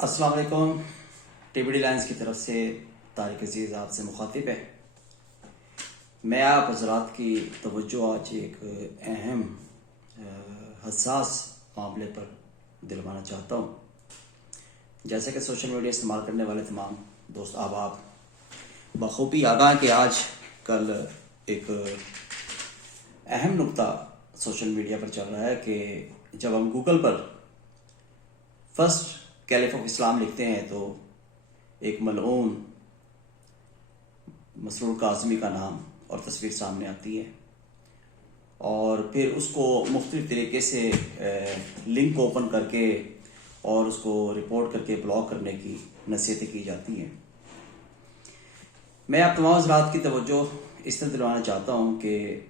السلام علیکم. T B D lines کی طرف سے طارق عزیز آپ سے مخاطب ہے. میں آپ حضرات کی توجہ آج ایک اہم حساس معاملے پر دلوانا چاہتا ہوں. جیسے کہ سوشل میڈیا استعمال کرنے والے تمام دوست احباب بخوبی آگاہ کہ آج کل ایک اہم نقطہ سوشل میڈیا پر چل رہا ہے کہ جب ہم گوگل پر فرسٹ کیلف آف اسلام لکھتے ہیں تو ایک ملعون مسرور کاظمی کا نام اور تصویر سامنے آتی ہے، اور پھر اس کو مختلف طریقے سے لنک اوپن کر کے اور اس کو رپورٹ کر کے بلاک کرنے کی نصیحتیں کی جاتی ہیں. میں آپ تمام حضرات کی توجہ اس طرح دلوانا چاہتا ہوں کہ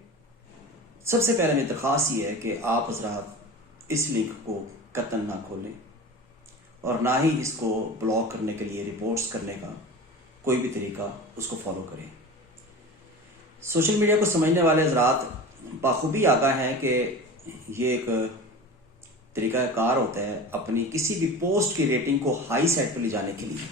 سب سے پہلے میری درخواست یہ ہے کہ آپ حضرات اس لنک کو قطعاً نہ کھولیں اور نہ ہی اس کو بلاک کرنے کے لیے رپورٹس کرنے کا کوئی بھی طریقہ اس کو فالو کریں. سوشل میڈیا کو سمجھنے والے حضرات بخوبی آگاہ ہیں کہ یہ ایک طریقہ کار ہوتا ہے اپنی کسی بھی پوسٹ کی ریٹنگ کو ہائی سائٹ پہ لے جانے کے لیے،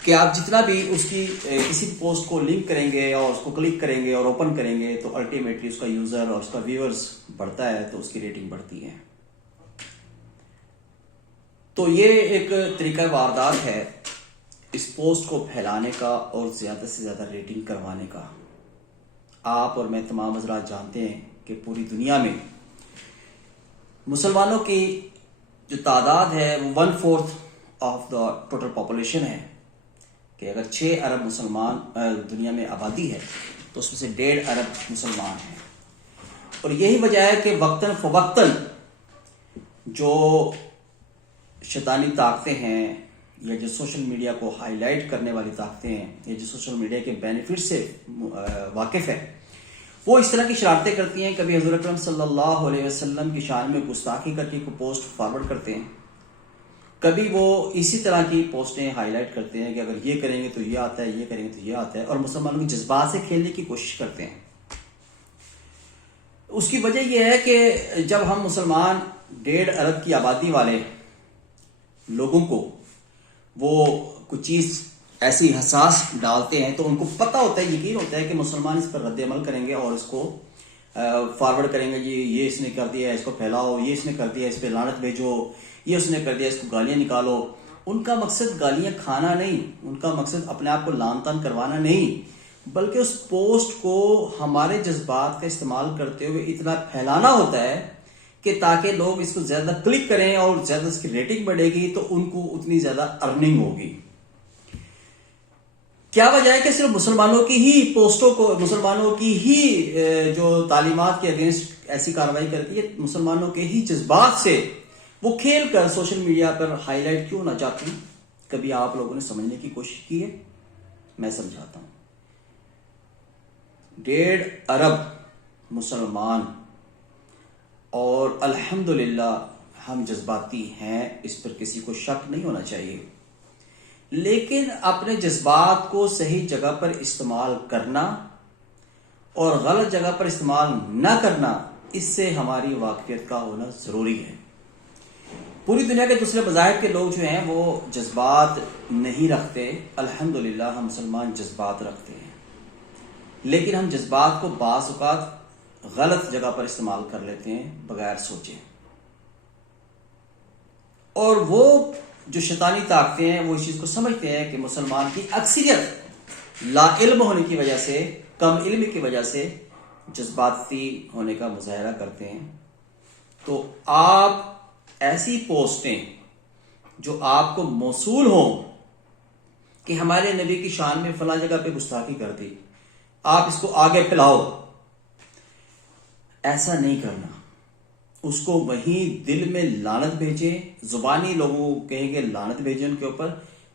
کہ آپ جتنا بھی اس کی کسی بھی پوسٹ کو لنک کریں گے اور اس کو کلک کریں گے اور اوپن کریں گے تو الٹیمیٹلی اس کا یوزر اور اس کا ویورز بڑھتا ہے تو اس کی ریٹنگ بڑھتی ہے. تو یہ ایک طریقہ واردات ہے اس پوسٹ کو پھیلانے کا اور زیادہ سے زیادہ ریٹنگ کروانے کا. آپ اور میں تمام حضرات جانتے ہیں کہ پوری دنیا میں مسلمانوں کی جو تعداد ہے وہ 1/4 آف دا ٹوٹل پاپولیشن ہے، کہ اگر 6 ارب مسلمان دنیا میں آبادی ہے تو اس میں سے 1.5 ارب مسلمان ہیں. اور یہی وجہ ہے کہ وقتاً فوقتاً جو شیطانی طاقتیں ہیں یا جو سوشل میڈیا کو ہائی لائٹ کرنے والی طاقتیں ہیں یا جو سوشل میڈیا کے بینیفٹ سے واقف ہے، وہ اس طرح کی شرارتیں کرتی ہیں. کبھی حضور اکرم صلی اللہ علیہ وسلم کی شان میں گستاخی کر کے کوئی پوسٹ فارورڈ کرتے ہیں، کبھی وہ اسی طرح کی پوسٹیں ہائی لائٹ کرتے ہیں کہ اگر یہ کریں گے تو یہ آتا ہے، یہ کریں گے تو یہ آتا ہے، اور مسلمانوں کے جذبات سے کھیلنے کی کوشش کرتے ہیں. اس کی وجہ یہ ہے کہ جب ہم مسلمان 1.5 ارب کی آبادی والے لوگوں کو وہ کچھ چیز ایسی حساس ڈالتے ہیں تو ان کو پتہ ہوتا ہے، یقین ہوتا ہے کہ مسلمان اس پر رد عمل کریں گے اور اس کو فارورڈ کریں گے. یہ اس نے کر دیا، اس کو پھیلاؤ، یہ اس نے کر دیا، اس پہ لعنت بھیجو، یہ اس نے کر دیا، اس کو گالیاں نکالو. ان کا مقصد گالیاں کھانا نہیں، ان کا مقصد اپنے آپ کو لان تان کروانا نہیں، بلکہ اس پوسٹ کو ہمارے جذبات کا استعمال کرتے ہوئے اتنا پھیلانا ہوتا ہے کہ تاکہ لوگ اس کو زیادہ کلک کریں اور زیادہ اس کی ریٹنگ بڑھے گی تو ان کو اتنی زیادہ ارننگ ہوگی. کیا وجہ ہے کہ صرف مسلمانوں کی ہی پوسٹوں کو، مسلمانوں کی ہی جو تعلیمات کے اگینسٹ ایسی کارروائی کرتی ہے، مسلمانوں کے ہی جذبات سے وہ کھیل کر سوشل میڈیا پر ہائی لائٹ کیوں نہ چاہتی ہیں؟ کبھی آپ لوگوں نے سمجھنے کی کوشش کی ہے؟ میں سمجھاتا ہوں. 1.5 ارب مسلمان، اور الحمدللہ ہم جذباتی ہیں، اس پر کسی کو شک نہیں ہونا چاہیے، لیکن اپنے جذبات کو صحیح جگہ پر استعمال کرنا اور غلط جگہ پر استعمال نہ کرنا، اس سے ہماری واقفیت کا ہونا ضروری ہے. پوری دنیا کے دوسرے مذاہب کے لوگ جو ہیں وہ جذبات نہیں رکھتے، الحمدللہ ہم مسلمان جذبات رکھتے ہیں، لیکن ہم جذبات کو بعض اوقات غلط جگہ پر استعمال کر لیتے ہیں بغیر سوچے. اور وہ جو شیطانی طاقتیں ہیں وہ اس چیز کو سمجھتے ہیں کہ مسلمان کی اکثریت لا علم ہونے کی وجہ سے، کم علمی کی وجہ سے جذباتی ہونے کا مظاہرہ کرتے ہیں. تو آپ ایسی پوسٹیں جو آپ کو موصول ہوں کہ ہمارے نبی کی شان میں فلاں جگہ پہ گستاخی کر دی، آپ اس کو آگے پھیلاؤ، ایسا نہیں کرنا. اس کو وہیں دل میں لعنت بھیجے، زبانی لوگوں کو کہیں گے لعنت بھیجے ان کے اوپر،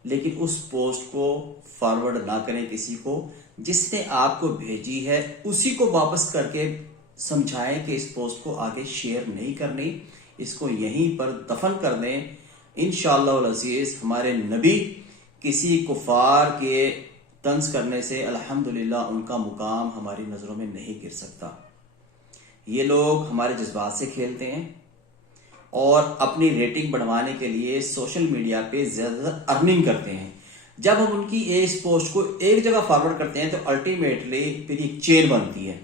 لیکن اس پوسٹ کو فارورڈ نہ کریں کسی کو. جس نے آپ کو بھیجی ہے اسی کو واپس کر کے سمجھائیں کہ اس پوسٹ کو آگے شیئر نہیں کرنی، اس کو یہیں پر دفن کر دیں. انشاءاللہ العزیز ہمارے نبی کسی کفار کے طنز کرنے سے الحمدللہ ان کا مقام ہماری نظروں میں نہیں گر سکتا. یہ لوگ ہمارے جذبات سے کھیلتے ہیں، اور اپنی ریٹنگ بڑھوانے کے لیے سوشل میڈیا پہ زیادہ ارننگ کرتے ہیں. جب ہم ان کی اس پوسٹ کو ایک جگہ فارورڈ کرتے ہیں تو الٹیمیٹلی پھر ایک چین بنتی ہے،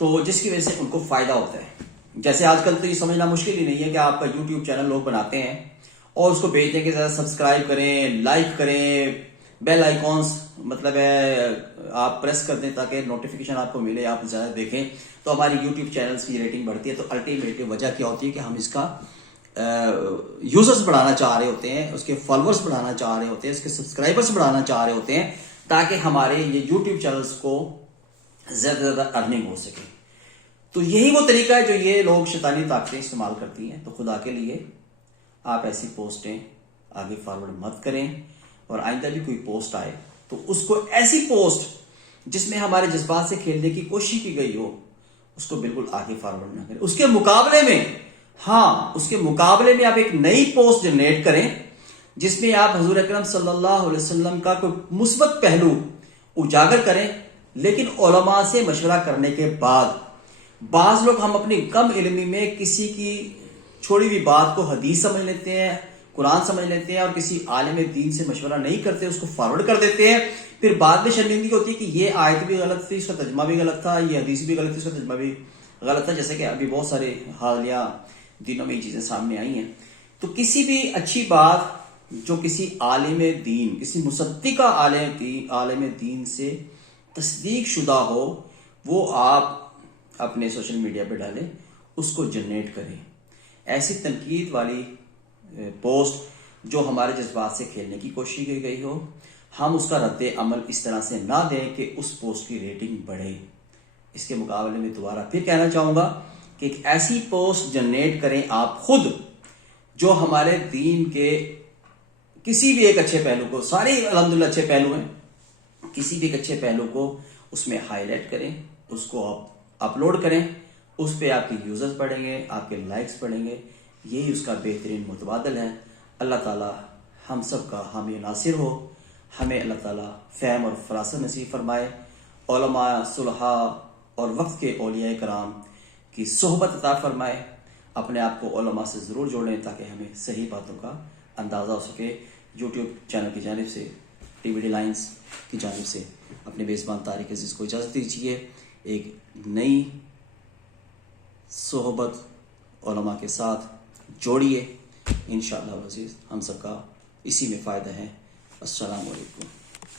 تو جس کی وجہ سے ان کو فائدہ ہوتا ہے. جیسے آج کل تو یہ سمجھنا مشکل ہی نہیں ہے کہ آپ کا یوٹیوب چینل لوگ بناتے ہیں اور اس کو بھیج دیں کہ زیادہ سبسکرائب کریں، لائک کریں، بیل آئیکونس مطلب ہے آپ پریس کر دیں تاکہ نوٹیفیکیشن آپ کو ملے، آپ زیادہ دیکھیں تو ہماری یوٹیوب چینلز کی ریٹنگ بڑھتی ہے. تو الٹیمیٹلی وجہ کیا ہوتی ہے کہ ہم اس کا یوزرز بڑھانا چاہ رہے ہوتے ہیں، اس کے فالوورز بڑھانا چاہ رہے ہوتے ہیں، اس کے سبسکرائبرز بڑھانا چاہ رہے ہوتے ہیں تاکہ ہمارے یہ یوٹیوب چینلز کو زیادہ سے زیادہ ارننگ ہو سکے. تو یہی وہ طریقہ ہے جو یہ لوگ شیطانی طاقتیں استعمال کرتی ہیں. تو خدا کے لیے آپ ایسی پوسٹیں آگے فارورڈ مت کریں، اور آئندہ بھی کوئی پوسٹ آئے تو اس کو ایسی پوسٹ جس میں ہمارے جذبات سے کھیلنے کی کوشش کی گئی ہو اس کو بالکل آگے فارورڈ نہ کریں. اس کے مقابلے میں آپ ایک نئی پوسٹ جنریٹ کریں جس میں آپ حضور اکرم صلی اللہ علیہ وسلم کا کوئی مثبت پہلو اجاگر کریں، لیکن علماء سے مشورہ کرنے کے بعد. بعض لوگ ہم اپنی کم علمی میں کسی کی چھوڑی ہوئی بات کو حدیث سمجھ لیتے ہیں، قرآن سمجھ لیتے ہیں، اور کسی عالم دین سے مشورہ نہیں کرتے، اس کو فارورڈ کر دیتے ہیں. پھر بعد میں شرمندگی ہوتی ہے کہ یہ آیت بھی غلط تھی، اس کا ترجمہ بھی غلط تھا، یہ حدیث بھی غلط تھی، اس کا ترجمہ بھی غلط تھا. جیسے کہ ابھی بہت سارے حالیہ دنوں میں یہ چیزیں سامنے آئی ہیں. تو کسی بھی اچھی بات جو کسی عالم دین، کسی مصدقہ عالم دین سے تصدیق شدہ ہو، وہ آپ اپنے سوشل میڈیا پہ ڈالیں، اس کو جنریٹ کریں. ایسی تنقید والی پوسٹ جو ہمارے جذبات سے کھیلنے کی کوشش کی گئی ہو، ہم اس کا رد عمل اس طرح سے نہ دیں کہ اس پوسٹ کی ریٹنگ بڑھے. اس کے مقابلے میں دوبارہ پھر کہنا چاہوں گا کہ ایک ایسی پوسٹ جنریٹ کریں آپ خود جو ہمارے دین کے کسی بھی ایک اچھے پہلو کو، سارے الحمدللہ اچھے پہلو ہیں، کسی بھی ایک اچھے پہلو کو اس میں ہائی لائٹ کریں، اس کو اپلوڈ کریں. اس پہ آپ کے یوزرز بڑھیں گے، آپ کے لائکس بڑھیں گے. یہی اس کا بہترین متبادل ہے. اللہ تعالی ہم سب کا حامی ناصر ہو. ہمیں اللہ تعالی فہم اور فراست نصیب فرمائے. علماء، صلحاء اور وقت کے اولیاء کرام کی صحبت عطا فرمائے. اپنے آپ کو علماء سے ضرور جوڑیں تاکہ ہمیں صحیح باتوں کا اندازہ ہو سکے. یوٹیوب چینل کی جانب سے، ٹی وی ڈی لائنز کی جانب سے اپنے میزبان طارق عزیز کو اجازت دیجیے. ایک نئی صحبت علماء کے ساتھ جوڑیے. انشاءاللہ العزیز ہم سب کا اسی میں فائدہ ہے. السلام علیکم.